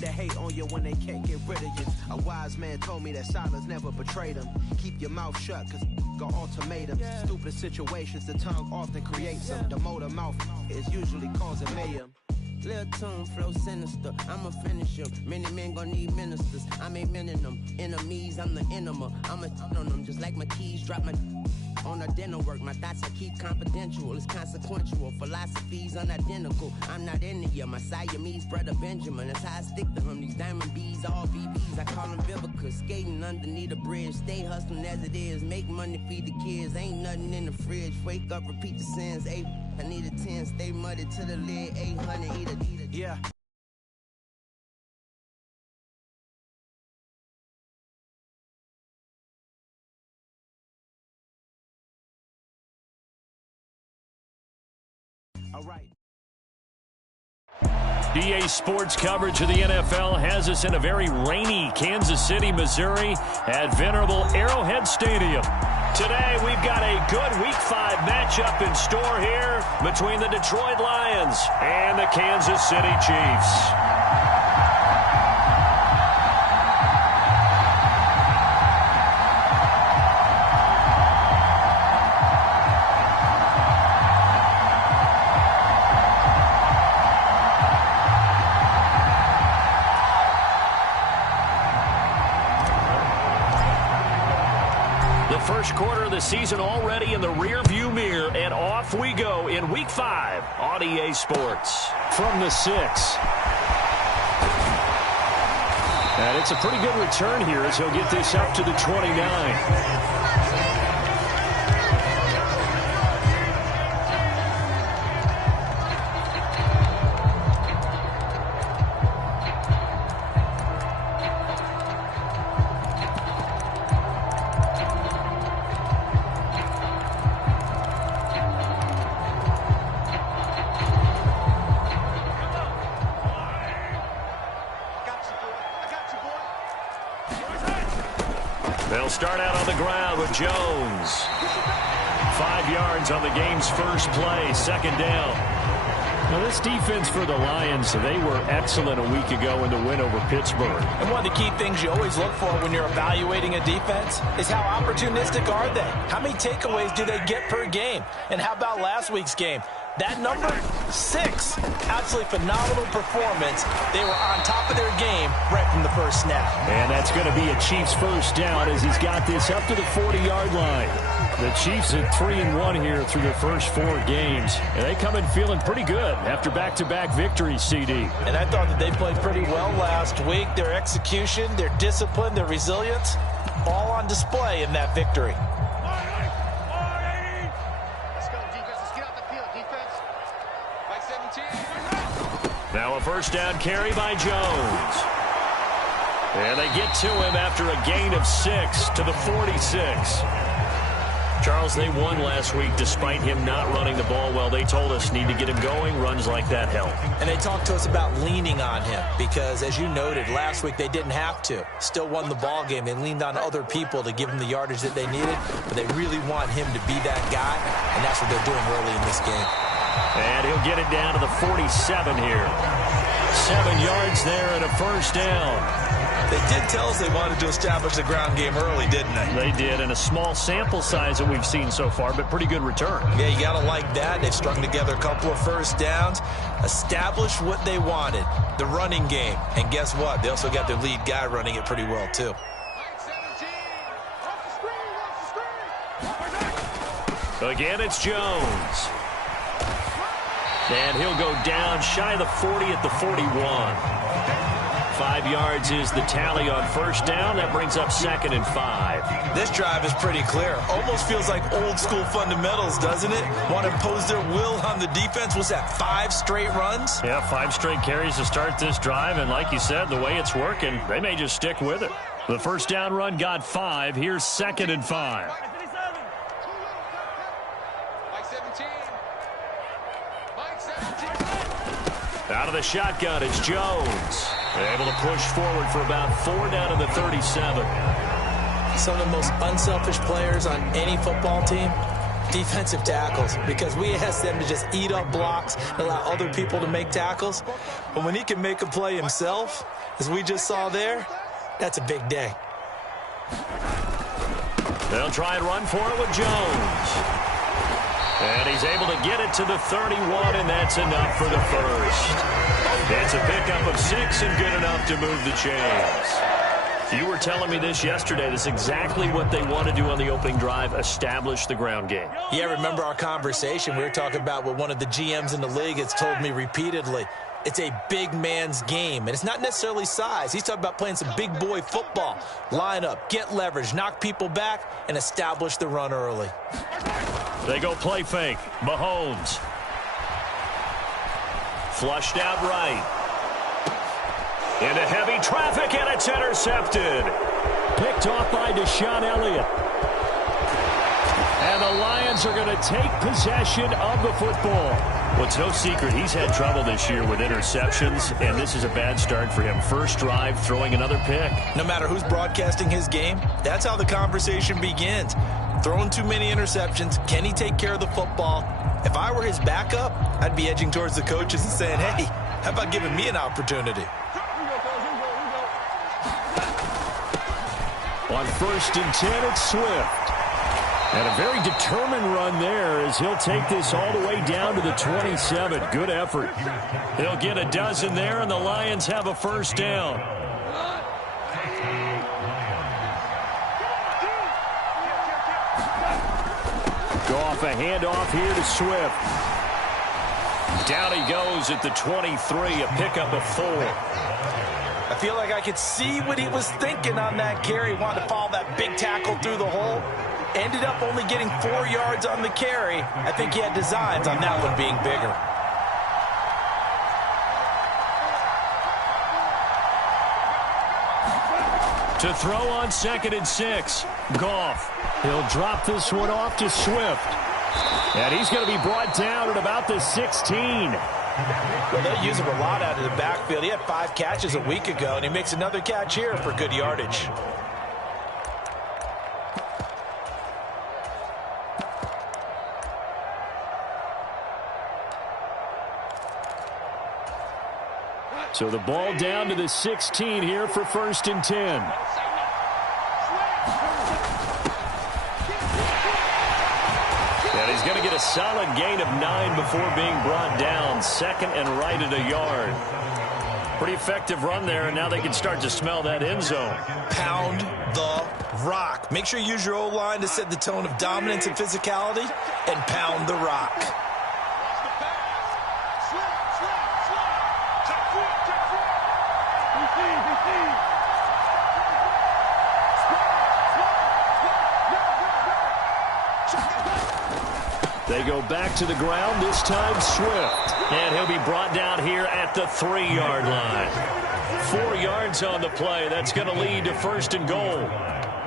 that hate on you when they can't get rid of you. A wise man told me that silence never betrayed him. Keep your mouth shut, cause got ultimatums. Stupid situations, the tongue often creates them. The motor mouth is usually causing mayhem. Lil' tune, flow sinister, I'ma finish him. Many men gon' need ministers, I ain't mending them. Enemies, I'm the enema, I'ma on them. Just like my keys, drop my on a dinner work. My thoughts I keep confidential, it's consequential. Philosophies unidentical, I'm not into you. My Siamese brother Benjamin, that's how I stick to him. These diamond bees, all BBs, I call them Vivica. Skating underneath a bridge, stay hustling as it is. Make money, feed the kids, ain't nothing in the fridge. Wake up, repeat the sins, I need a 10, stay muddy to the lid, 800, eat a, yeah. All right. DA Sports coverage of the NFL has us in a very rainy Kansas City, Missouri at venerable Arrowhead Stadium. Today, we've got a good Week 5 matchup in store here between the Detroit Lions and the Kansas City Chiefs. First quarter of the season already in the rear-view mirror, and off we go in Week 5 on EA Sports. From the 6. And it's a pretty good return here as he'll get this up to the 29. They'll start out on the ground with Jones. 5 yards on the game's first play, second down. Now, this defense for the Lions, they were excellent a week ago in the win over Pittsburgh. And one of the key things you always look for when you're evaluating a defense is how opportunistic are they? How many takeaways do they get per game? And how about last week's game? That number 6, absolutely phenomenal performance. They were on top of their game right from the first snap. And that's going to be a Chiefs first down as he's got this up to the 40-yard line. The Chiefs at 3-1 here through their first 4 games. And they come in feeling pretty good after back-to-back victories, CD. And I thought that they played pretty well last week. Their execution, their discipline, their resilience, all on display in that victory. Now a first down carry by Jones. And they get to him after a gain of 6 to the 46. Charles, they won last week despite him not running the ball well. They told us need to get him going. Runs like that help. And they talked to us about leaning on him because, as you noted, last week they didn't have to. Still won the ball game. They leaned on other people to give him the yardage that they needed, but they really want him to be that guy, and that's what they're doing early in this game. And he'll get it down to the 47 here. 7 yards there and a first down. They did tell us they wanted to establish the ground game early, didn't they? They did, and a small sample size that we've seen so far, but pretty good return. Yeah, you got to like that. They've strung together a couple of first downs, established what they wanted, the running game. And guess what? They also got their lead guy running it pretty well, too. Again, it's Jones. And he'll go down shy of the 40 at the 41. 5 yards is the tally on first down. That brings up 2nd and 5. This drive is pretty clear. Almost feels like old school fundamentals, doesn't it? Want to impose their will on the defense. Was that 5 straight runs? Yeah, 5 straight carries to start this drive. And like you said, the way it's working, they may just stick with it. The first down run got 5. Here's 2nd and 5. Out of the shotgun, it's Jones. Able to push forward for about 4 down to the 37. Some of the most unselfish players on any football team Defensive tackles, because we ask them to just eat up blocks and allow other people to make tackles. But when he can make a play himself, as we just saw there, that's a big day. They'll try and run for it with Jones. And he's able to get it to the 31, and that's enough for the first. It's a pickup of 6 and good enough to move the chains. You were telling me this yesterday. This is exactly what they want to do on the opening drive, establish the ground game. Yeah, remember our conversation. We were talking about what one of the GMs in the league has told me repeatedly. It's a big man's game, and it's not necessarily size. He's talking about playing some big boy football. Line up, get leverage, knock people back, and establish the run early. They go play fake. Mahomes. Flushed out right. Into heavy traffic, and it's intercepted. Picked off by Deshaun Elliott. And the Lions are going to take possession of the football. Well, it's no secret he's had trouble this year with interceptions, and this is a bad start for him. First drive, throwing another pick. No matter who's broadcasting his game, that's how the conversation begins. Throwing too many interceptions. Can he take care of the football? If I were his backup, I'd be edging towards the coaches and saying, hey, how about giving me an opportunity? On 1st and 10, it's Swift. And a very determined run there as he'll take this all the way down to the 27. Good effort. He'll get a dozen there, and the Lions have a first down. Go off a handoff here to Swift. Down he goes at the 23, a pickup of 4. I feel like I could see what he was thinking on that carry. Wanted to follow that big tackle through the hole. Ended up only getting 4 yards on the carry. I think he had designs on that one being bigger. To throw on 2nd and 6. Goff. He'll drop this one off to Swift. And he's going to be brought down at about the 16. Well, they'll use him a lot out of the backfield. He had 5 catches a week ago, and he makes another catch here for good yardage. So the ball down to the 16 here for 1st and 10. And he's going to get a solid gain of 9 before being brought down. 2nd and right at a yard. Pretty effective run there, and now they can start to smell that end zone. Pound the rock. Make sure you use your O-line to set the tone of dominance and physicality, and pound the rock. They go back to the ground, this time Swift. And he'll be brought down here at the 3-yard line. 4 yards on the play. That's going to lead to 1st and goal.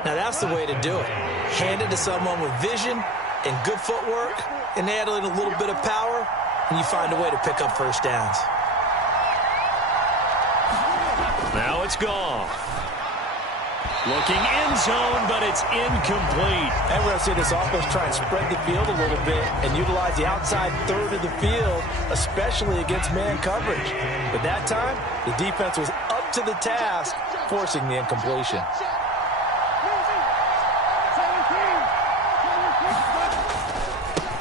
Now that's the way to do it. Hand it to someone with vision and good footwork, and add in a little bit of power, and you find a way to pick up first downs. Now it's gone. Looking end zone, but it's incomplete. And we're going to see this offense try and spread the field a little bit and utilize the outside third of the field, especially against man coverage. But that time, the defense was up to the task, forcing the incompletion.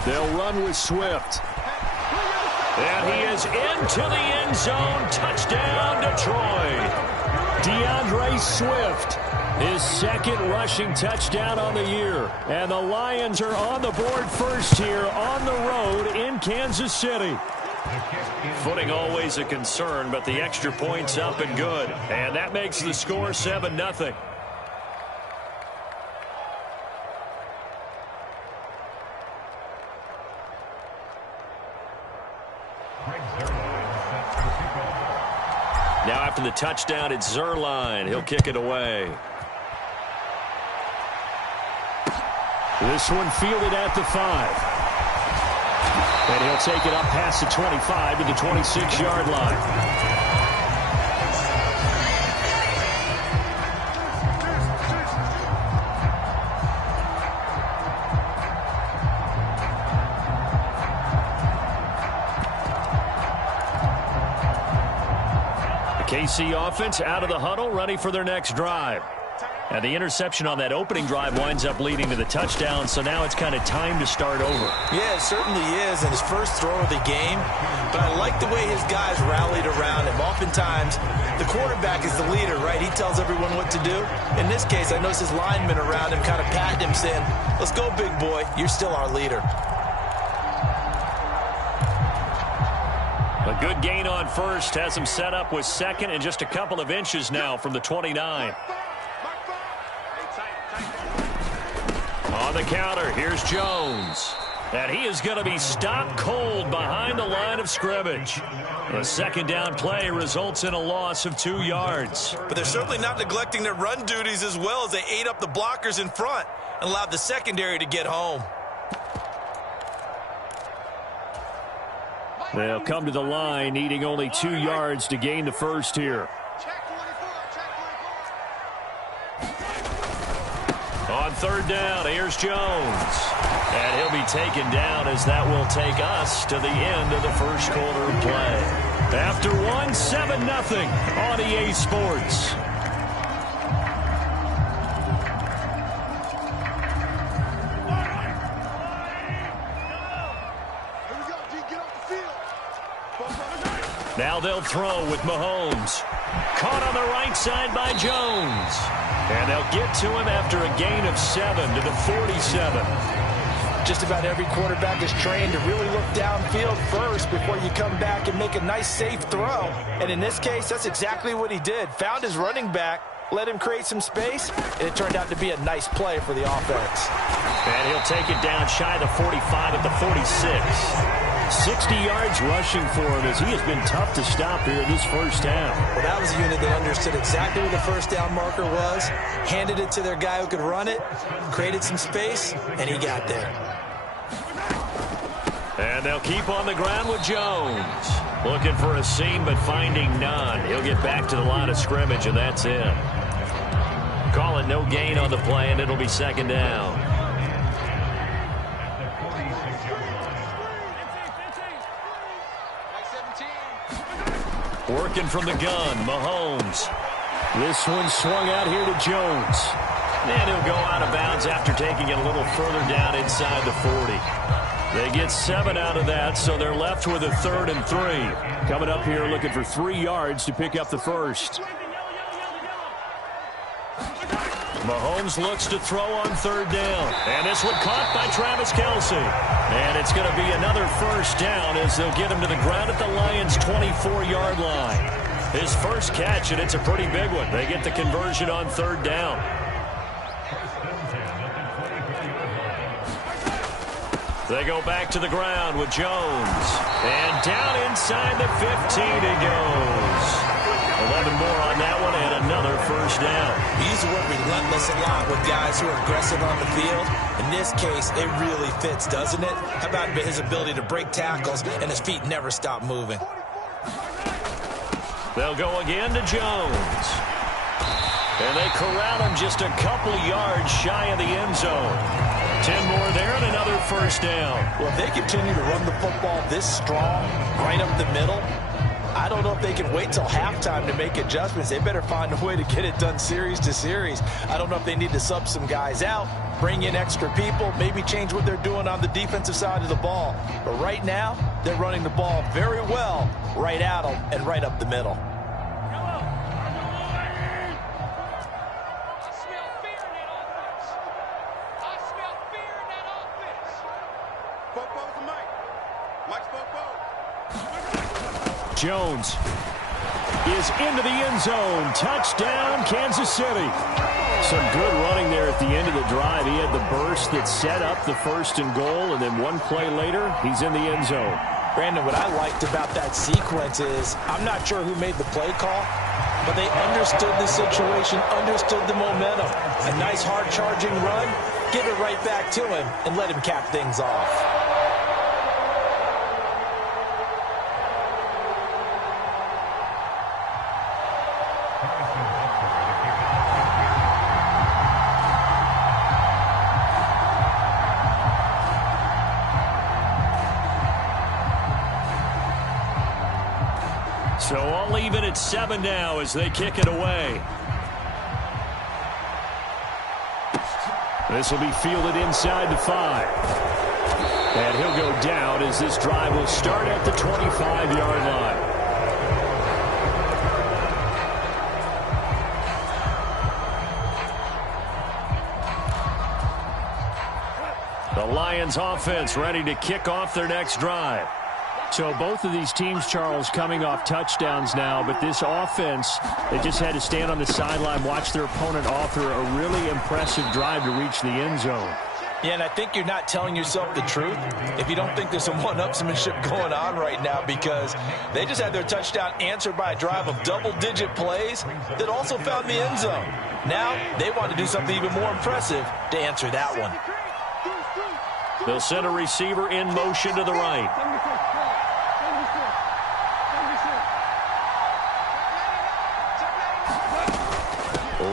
They'll run with Swift. And he is into the end zone. Touchdown, Detroit. DeAndre Swift. His 2nd rushing touchdown on the year. And the Lions are on the board first here on the road in Kansas City. Footing always a concern, but the extra point's up and good. And that makes the score 7-0. Now after the touchdown, it's Zerline. He'll kick it away. This one fielded at the 5. And he'll take it up past the 25 to the 26-yard line. KC offense out of the huddle, ready for their next drive. And the interception on that opening drive winds up leading to the touchdown, so now it's kind of time to start over. Yeah, it certainly is, and his first throw of the game. But I like the way his guys rallied around him. Oftentimes, the quarterback is the leader, right? He tells everyone what to do. In this case, I noticed his linemen around him kind of patting him, saying, "Let's go, big boy. You're still our leader." A good gain on first has him set up with second and just a couple of inches now from the 29. On the counter, here's Jones. And he is going to be stopped cold behind the line of scrimmage. The second down play results in a loss of 2 yards. But they're certainly not neglecting their run duties as well, as they ate up the blockers in front and allowed the secondary to get home. They'll come to the line, needing only 2 yards to gain the first here. On third down, here's Jones. And he'll be taken down as that will take us to the end of the first quarter of play. After one, 7-0 on EA Sports. Now they'll throw with Mahomes. Caught on the right side by Jones. And they'll get to him after a gain of 7 to the 47. Just about every quarterback is trained to really look downfield first before you come back and make a nice, safe throw. And in this case, that's exactly what he did. Found his running back, let him create some space, and it turned out to be a nice play for the offense. And he'll take it down shy of the 45 at the 46. 60 yards rushing for him as he has been tough to stop here in this first half. Well, that was a unit that understood exactly where the first down marker was, handed it to their guy who could run it, created some space, and he got there. And they'll keep on the ground with Jones. Looking for a seam, but finding none. He'll get back to the line of scrimmage, and that's it. Call it no gain on the play, and it'll be second down. Working from the gun, Mahomes. This one swung out here to Jones. And he'll go out of bounds after taking it a little further down inside the 40. They get 7 out of that, so they're left with a 3rd and 3. Coming up here looking for 3 yards to pick up the first. Mahomes looks to throw on third down. And this one caught by Travis Kelce. And it's going to be another first down as they'll get him to the ground at the Lions' 24-yard line. His first catch, and it's a pretty big one. They get the conversion on third down. They go back to the ground with Jones. And down inside the 15 he goes. 11 more on that one and another first down. We use the word relentless a lot with guys who are aggressive on the field. In this case, it really fits, doesn't it? How about his ability to break tackles and his feet never stop moving? They'll go again to Jones. And they corral him just a couple yards shy of the end zone. 10 more there and another first down. Well, if they continue to run the football this strong, right up the middle, I don't know if they can wait till halftime to make adjustments. They better find a way to get it done series to series. I don't know if they need to sub some guys out, bring in extra people, maybe change what they're doing on the defensive side of the ball. But right now, they're running the ball very well right at them and right up the middle. Jones is into the end zone. Touchdown, Kansas City. Some good running there at the end of the drive. He had the burst that set up the first and goal, and then one play later, he's in the end zone. Brandon, what I liked about that sequence is I'm not sure who made the play call, but they understood the situation, understood the momentum. A nice hard-charging run, give it right back to him, and let him cap things off. So all even at 7 now as they kick it away. This will be fielded inside the 5. And he'll go down as this drive will start at the 25-yard line. The Lions offense ready to kick off their next drive. So both of these teams, Charles, coming off touchdowns now, but this offense, they just had to stand on the sideline, watch their opponent author a really impressive drive to reach the end zone. Yeah, and I think you're not telling yourself the truth if you don't think there's some one-upsmanship going on right now, because they just had their touchdown answered by a drive of double-digit plays that also found the end zone. Now they want to do something even more impressive to answer that one. They'll send a receiver in motion to the right.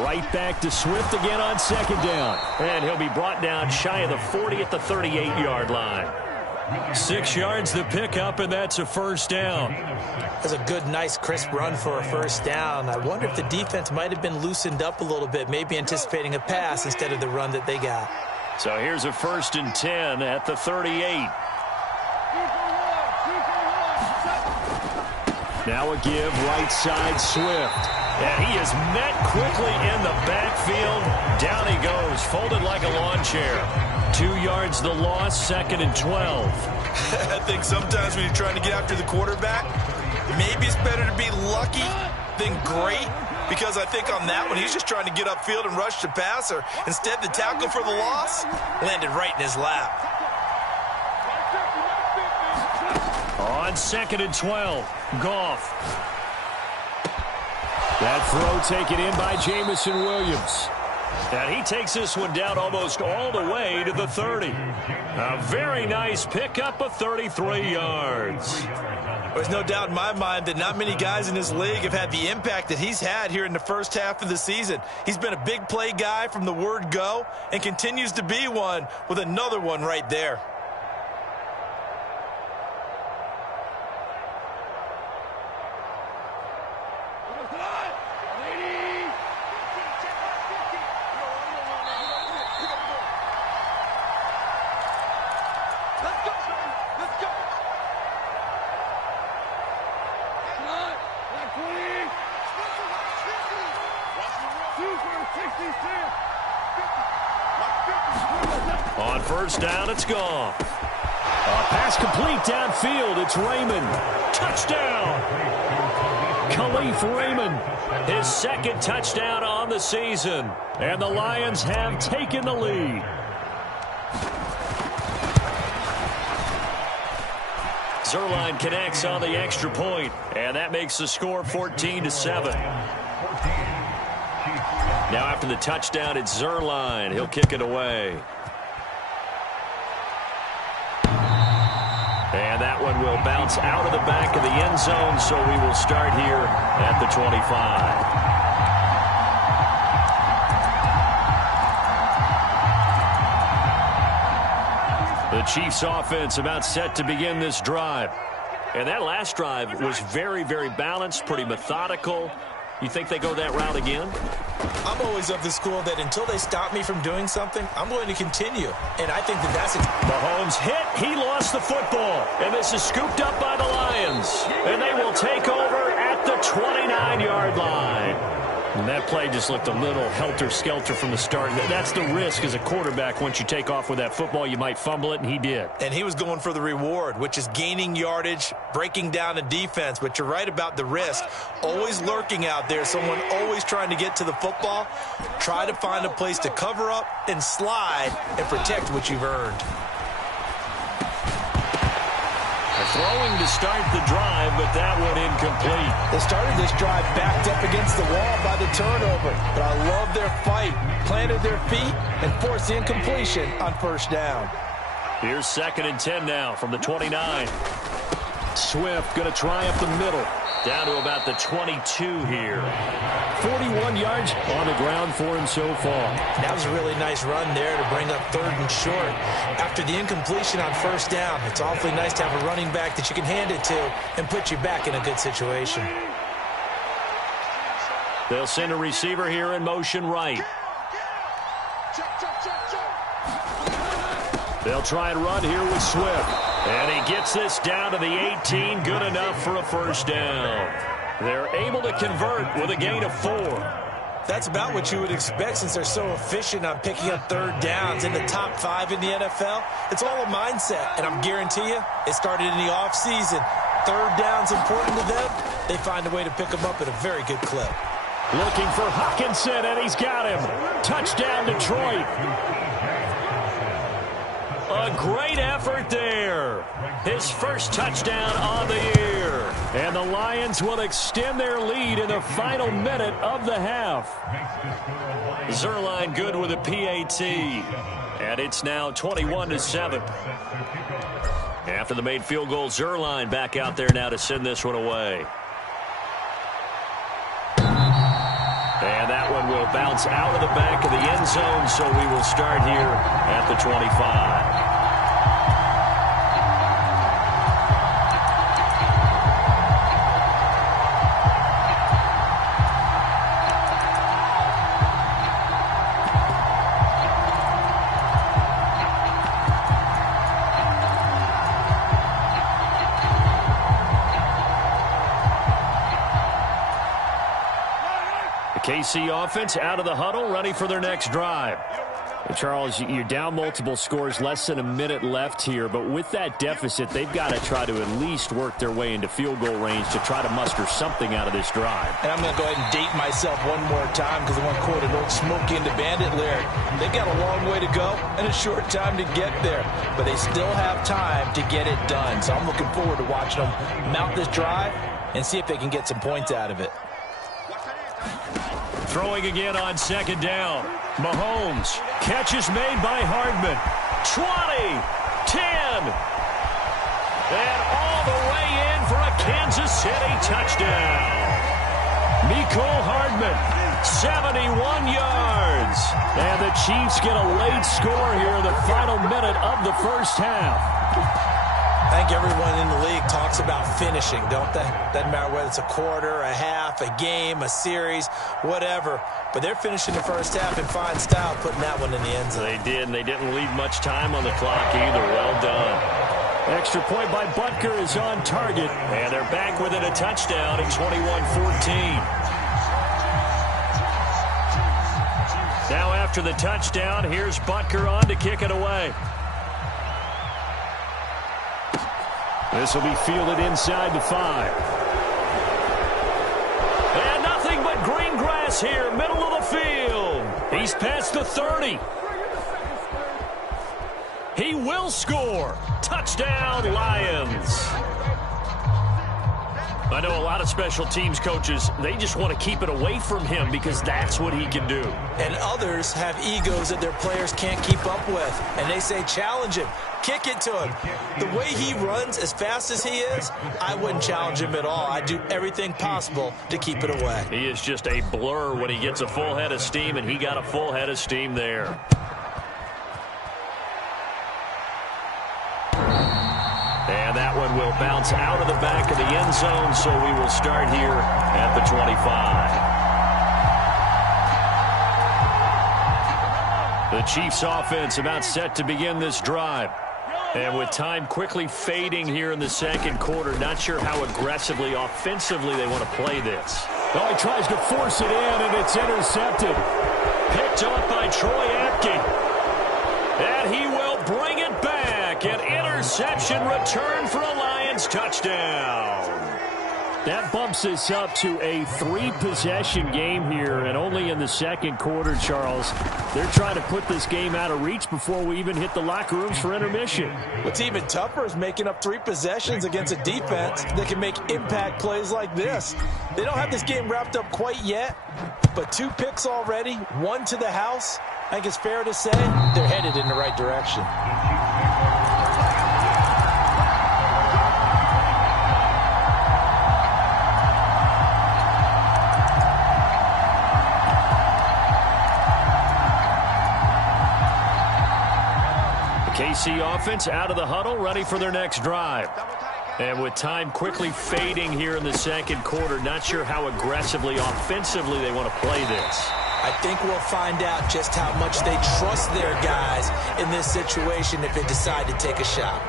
Right back to Swift again on second down. And he'll be brought down shy of the 40 at the 38-yard line. 6 yards to pick up, and that's a first down. That's a good, nice, crisp run for a first down. I wonder if the defense might have been loosened up a little bit, maybe anticipating a pass instead of the run that they got. So here's a 1st and 10 at the 38. Now a give right side Swift. And he is met quickly in the backfield. Down he goes, folded like a lawn chair. 2 yards the loss, 2nd and 12. I think sometimes when you're trying to get after the quarterback, maybe it's better to be lucky than great. Because I think on that one, he's just trying to get upfield and rush the passer. Instead, the tackle for the loss landed right in his lap. On 2nd and 12, Goff. That throw taken in by Jamison Williams. And he takes this one down almost all the way to the 30. A very nice pickup of 33 yards. There's no doubt in my mind that not many guys in this league have had the impact that he's had here in the first half of the season. He's been a big play guy from the word go and continues to be one with another one right there. On first down, it's gone. A pass complete downfield. It's Raymond. Touchdown! Khalif Raymond, his 2nd touchdown on the season. And the Lions have taken the lead. Zerline connects on the extra point, and that makes the score 14-7. Now after the touchdown, it's Zerline. He'll kick it away. And that one will bounce out of the back of the end zone, so we will start here at the 25. The Chiefs offense about set to begin this drive. And that last drive was very, very balanced, pretty methodical. You think they go that route again? I'm always of the school that until they stop me from doing something, I'm going to continue. And I think that that's it. Mahomes hit. He lost the football. And this is scooped up by the Lions. And they will take over at the 29-yard line. And that play just looked a little helter-skelter from the start. That's the risk as a quarterback. Once you take off with that football, you might fumble it, and he did. And he was going for the reward, which is gaining yardage, breaking down a defense. But you're right about the risk. Always lurking out there, someone always trying to get to the football. Try to find a place to cover up and slide and protect what you've earned. Throwing to start the drive, but that one incomplete. They started this drive backed up against the wall by the turnover, but I love their fight. Planted their feet and forced the incompletion on first down. Here's 2nd and 10 now from the 29. Swift going to try up the middle. Down to about the 22 here. 41 yards on the ground for him so far. That was a really nice run there to bring up 3rd and short. After the incompletion on 1st down, it's awfully nice to have a running back that you can hand it to and put you back in a good situation. They'll send a receiver here in motion right. They'll try and run here with Swift. And he gets this down to the 18. Good enough for a 1st down. They're able to convert with a gain of 4. That's about what you would expect since they're so efficient on picking up 3rd downs in the top 5 in the NFL. It's all a mindset, and I'm guarantee you it started in the offseason. 3rd down's important to them. They find a way to pick them up at a very good clip. Looking for Hawkinson, and he's got him. Touchdown, Detroit. A great effort there. His 1st touchdown on the year. And the Lions will extend their lead in the final minute of the half. Zuerlein good with a PAT. And it's now 21-7. After the made field goal, Zuerlein back out there now to send this one away. And that one will bounce out of the back of the end zone, so we will start here at the 25. KC offense out of the huddle, ready for their next drive. And Charles, you're down multiple scores, less than a minute left here, but with that deficit, they've got to try to at least work their way into field goal range to try to muster something out of this drive. And I'm going to go ahead and date myself one more time because I want to quote an old Smokey and the Bandit lyric. They've got a long way to go and a short time to get there, but they still have time to get it done. So I'm looking forward to watching them mount this drive and see if they can get some points out of it. Throwing again on 2nd down. Mahomes. Catch is made by Hardman. 20. 10. And all the way in for a Kansas City touchdown. Mecole Hardman. 71 yards. And the Chiefs get a late score here in the final minute of the 1st half. I think everyone in the league talks about finishing, don't they? Doesn't matter whether it's a quarter, a half, a game, a series, whatever. But they're finishing the 1st half in fine style, putting that one in the end zone. They did, and they didn't leave much time on the clock either. Well done. Extra point by Butker is on target, and they're back within a touchdown at 21-14. Now after the touchdown, here's Butker on to kick it away. This will be fielded inside the 5. And nothing but green grass here, middle of the field. He's past the 30. He will score. Touchdown, Lions. I know a lot of special teams coaches, they just want to keep it away from him because that's what he can do. And others have egos that their players can't keep up with. And they say, challenge him. Kick it to him. The way he runs as fast as he is, I wouldn't challenge him at all. I'd do everything possible to keep it away. He is just a blur when he gets a full head of steam, and he got a full head of steam there. And that one will bounce out of the back of the end zone, so we will start here at the 25. The Chiefs offense about set to begin this drive. And with time quickly fading here in the 2nd quarter, not sure how aggressively, offensively they want to play this. Oh, he tries to force it in, and it's intercepted. Picked up by Troy Apke. And he will bring it back. An interception return for a Lions touchdown. That bumps us up to a 3-possession game here, and only in the 2nd quarter, Charles. They're trying to put this game out of reach before we even hit the locker rooms for intermission. What's even tougher is making up 3 possessions against a defense that can make impact plays like this. They don't have this game wrapped up quite yet, but 2 picks already, 1 to the house. I think it's fair to say they're headed in the right direction. KC offense out of the huddle, ready for their next drive. And with time quickly fading here in the second quarter, not sure how aggressively, offensively they want to play this. I think we'll find out just how much they trust their guys in this situation if they decide to take a shot.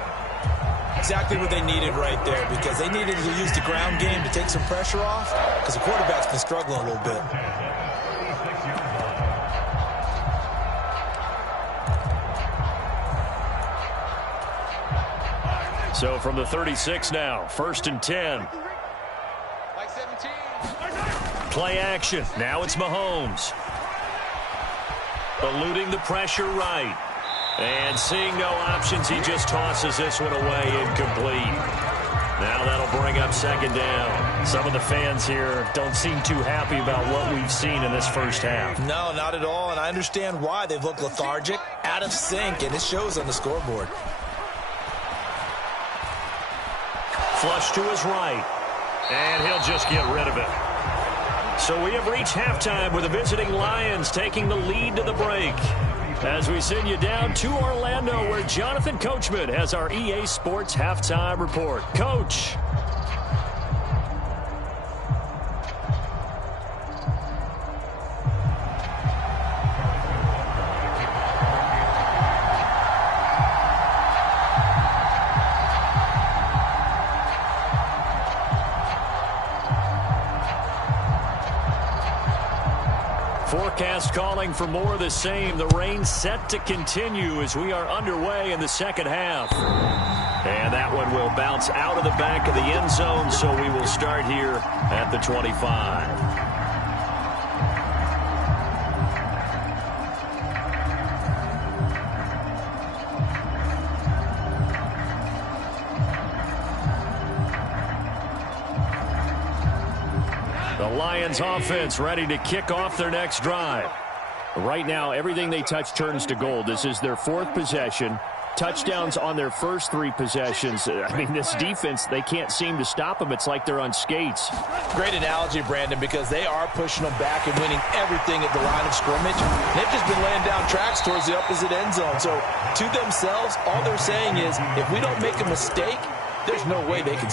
Exactly what they needed right there, because they needed to use the ground game to take some pressure off, because the quarterback's been struggling a little bit. So from the 36 now, 1st and 10. Play action. Now it's Mahomes. Eluding the pressure right. And seeing no options, he just tosses this one away, incomplete. Now that'll bring up 2nd down. Some of the fans here don't seem too happy about what we've seen in this first half. No, not at all, and I understand why. They've looked lethargic, out of sync, and it shows on the scoreboard. Flush to his right, and he'll just get rid of it. So we have reached halftime with the visiting Lions taking the lead to the break. As we send you down to Orlando, where Jonathan Coachman has our EA Sports Halftime Report. Coach. Forecast calling for more of the same. The rain set to continue as we are underway in the second half. And that one will bounce out of the back of the end zone, so we will start here at the 25. Lions offense ready to kick off their next drive. Right now, everything they touch turns to gold. This is their 4th possession. Touchdowns on their first 3 possessions. I mean, this defense, they can't seem to stop them. It's like they're on skates. Great analogy, Brandon, because they are pushing them back and winning everything at the line of scrimmage. They've just been laying down tracks towards the opposite end zone. So, to themselves, all they're saying is, if we don't make a mistake, there's no way they can.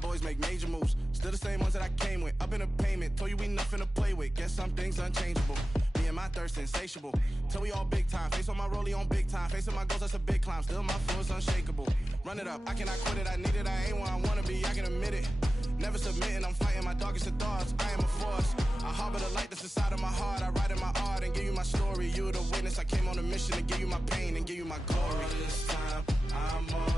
Boys make major moves, still the same ones that I came with. Up in a payment, told you we nothing to play with. Guess some things unchangeable. Me and my thirst insatiable. Till we all big time. Face on my rollie on big time. Facing my goals, that's a big climb. Still my flow is unshakable. Run it up, I cannot quit it. I need it, I ain't where I wanna be. I can admit it. Never submitting, I'm fighting my darkest of thoughts. I am a force. I harbor the light that's inside of my heart. I write in my art and give you my story. You the witness. I came on a mission to give you my pain and give you my glory. All this time, I'm on.